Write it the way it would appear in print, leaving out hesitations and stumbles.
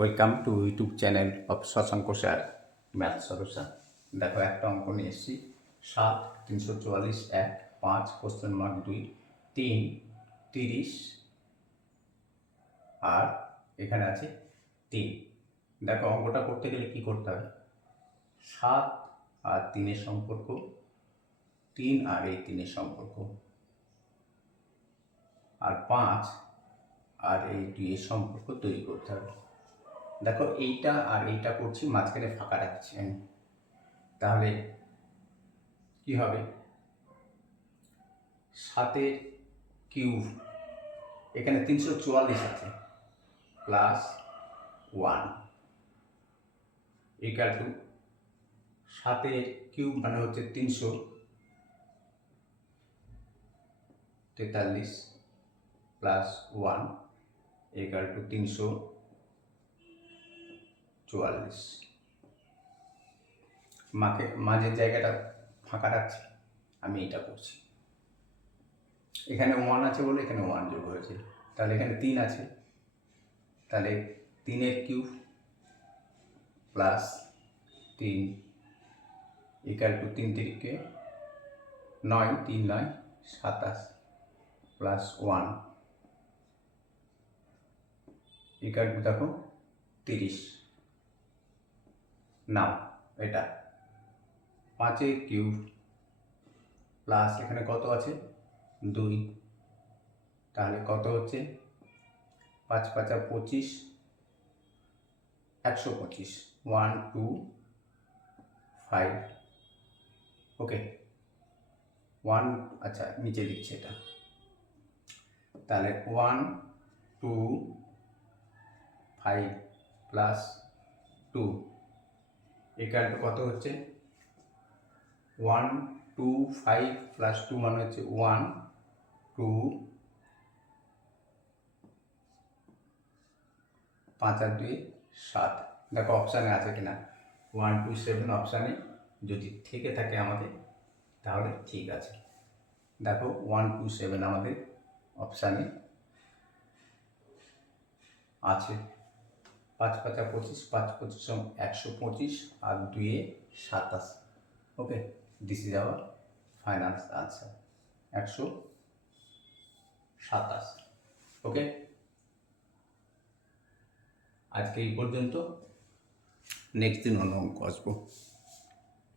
Welcome to YouTube channel of Shashank sir math solution. দেখো একটা অঙ্ক নিয়ে এসেছি 7 344 1 5 কোশ্চেন মার্ক 2 3 30 আর এখানে আছে 3। দেখো অঙ্কটা করতে গেলে কি করতে হবে, 7 আর 3-এর সম্পর্ক, 3 আর এই 3-এর সম্পর্ক, আর 5 আর এই 2-এর সম্পর্ক তৈরি করতে হবে। দেখো এইটা আর এইটা করছি, মাঝখানে ফাঁকা রাখছি আমি, তাহলে কি হবে, 7-এর কিউব এখানে 344 আছে প্লাস 1 ইকুয়াল টু 7-এর কিউব মানে হচ্ছে 343 প্লাস 1 ইকুয়াল টু 344। মাঝের জায়গাটা ফাঁকা রাখছি, আমি এটা করছি। এখানে 1 আছে বলে এখানে 1 যোগ হয়েছে, তাহলে এখানে 3 আছে, তাহলে 3-এর কিউব প্লাস 3 ইকুয়াল টু 3 3কে 9, 3 9 27 প্লাস 1 ইকুয়াল টু দেখো 30। নাও এটা 5-এর কিউব প্লাস এখানে কত আছে 2, তাহলে কত হচ্ছে 5 5 25 125 1 2 5। ওকে 1, আচ্ছা নিচে লিখছি এটা, তাহলে 1 2 5 প্লাস 2 ইকুয়াল টু কত হচ্ছে 1 2 5 প্লাস 2 মানে হচ্ছে 1 2 5 আর 2 7। দেখো অপশানে আছে কিনা, 1 2 7 অপশানে যদি থেকে থাকে আমাদের তাহলে ঠিক আছে। দেখো 1 2 7 আমাদের অপশানে আছে। 5 5 25 5 25 125 আর 2 27। Okay, this is our final answer 127। Okay, আজকে এই পর্যন্ত, নেক্সট দিন অন্য অঙ্ক আসবো।